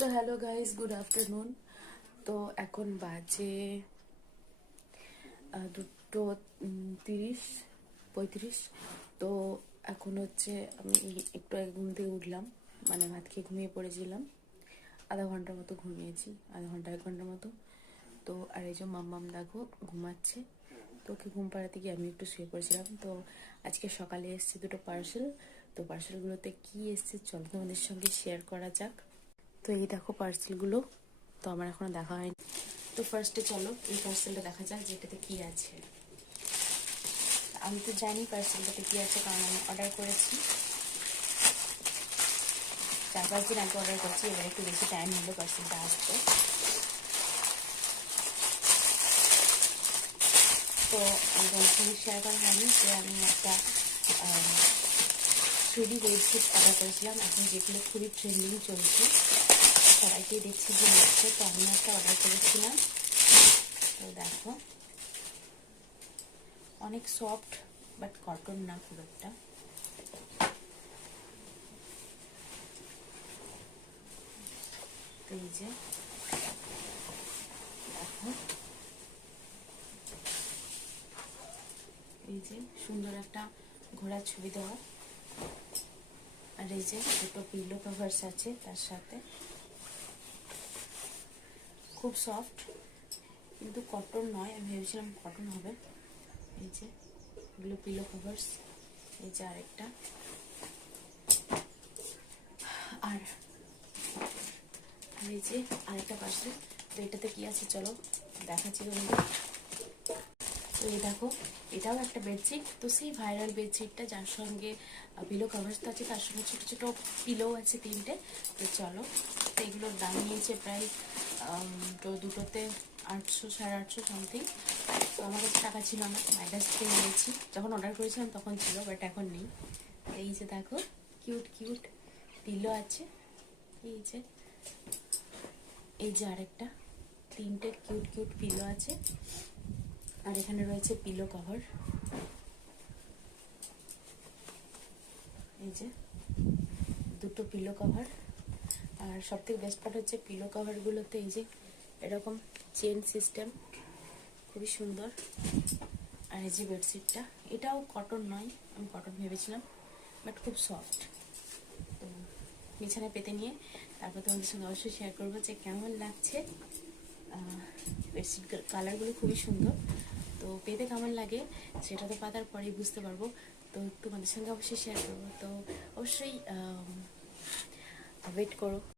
So hello guys, good afternoon. তো এখন বাজে 2:35। তো এখন হচ্ছে আমি একটু আগে ঘুম থেকে উঠলাম, মানে ভাত খেয়ে ঘুমিয়ে পড়েছিলাম। আধা ঘন্টার মতো ঘুমিয়েছি, আধা ঘন্টা 1 ঘন্টার মতো। তো আর এই যে মাম্মাম দেখো ঘুমাচ্ছে, তো ওকে ঘুম পাড়াতে গিয়ে আমি একটু শুয়ে পড়েছিলাম। তো আজকে সকালে এসছে 2টো পার্সেল। তো পার্সেলগুলোতে কি এসছে চলো তোমাদের সঙ্গে শেয়ার করা যাক। তো এই দেখো পার্সেলগুলো, তো আমার এখনো দেখা হয়নি। তো ফার্স্টে চলো এই পার্সেলটা দেখা যাক যেটাতে কি আছে। আমি তো জানি পার্সেলটাতে কি আছে, কারণ আমি অর্ডার করেছি 4-5 দিন আগে অর্ডার করেছি। এবার একটু বেশি টাইম হলো পার্সেলটা আসতে। তো তোমার সঙ্গে শেয়ার করা হয়নি যে আমি একটা 3D বেডশিট অর্ডার করেছিলাম, এখন যেগুলো খুবই ট্রেন্ডিং চলছে, সবাইকেই দেখছি যে হচ্ছে। তো আমি একটা অর্ডার করেছিলাম। তো দেখো অনেক সফট, বাট কটন না খুব একটা। এই যে দেখো, এই যে সুন্দর একটা ঘোড়ার ছবি দেওয়া, আর এই যে দুটো পিলো কভার্স আছে তার সাথে। খুব সফট, কিন্তু কটন নয়, আমি ভেবেছিলাম কটন হবে। এই যে এগুলো পিলো কভার্স। এই যে আরেকটা, আর এই যে আরেকটা পাশে। তো এটাতে কি আছে চলো দেখাচ্ছি তোমাদের। তো এই দেখো, এটাও একটা বেডশিট। তো সেই ভাইরাল বেডশিটটা, যার সঙ্গে পিলো কভার্স তো আছে, তার সঙ্গে ছোটো ছোটো পিলো আছে 3টে। তো চলো, তো এগুলোর দাম নিয়েছে প্রায় তো দুটোতে 800-850 সামথিং। তো আমার কাছে টাকা ছিল না, মাইনাস থেকে নিয়েছি। যখন অর্ডার করেছিলাম তখন ছিল, বাট এখন নেই। এই যে দেখো কিউট কিউট পিলো আছে। এই যে, এই যে আরেকটা, 3টে কিউট কিউট পিলো আছে। আর এখানে রয়েছে পিলো কভার। এই যে দুটো পিলো কভার। আর সব থেকে বেস্ট পার্ট হচ্ছে পিলো কভারগুলোতে এই যে এরকম চেন সিস্টেম, খুবই সুন্দর। আর এই যে বেডশিটটা, এটাও কটন নয়, আমি কটন ভেবেছিলাম, বাট খুব সফট। তো বিছানায় পেতে নিয়ে তারপর তোমাদের সঙ্গে অবশ্যই শেয়ার করবো যে কেমন লাগছে। বেডশিট কালারগুলো খুবই সুন্দর। তো পেতে কেমন লাগে সেটা তো পাতার পরেই বুঝতে পারবো। তো তোমাদের সঙ্গে অবশ্যই শেয়ার করবো। তো অবশ্যই ওয়েট করো।